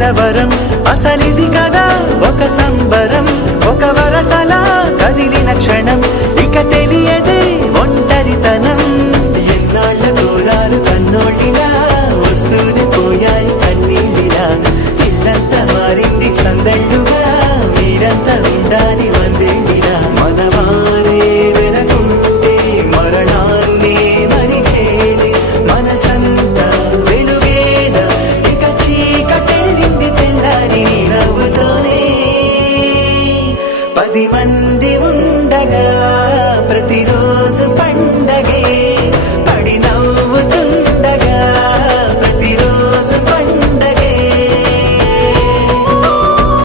కలవరం అసలిది కదా ఒక సంబరం ఒక వరసలా కదిలిన క్షణం ఇక తెలియదే ఒంటరితనం ఎన్నాళ్ళ కోరాలు కన్నోళ్ళిలా వస్తూనే పోయాయి కన్నీళ్ళిలా ఇల్లంతా మారింది సందళ్ళుగా మీరంతా ఉండాలి వందేళ్ళిలా మనవారే వెనకుంటే మరణాన్నే మరిచేది మనసంతా వెలుగేన ఇక చీకటెళ్ళింది తెల్లారి నీ నవ్వుతోనే 10 మంది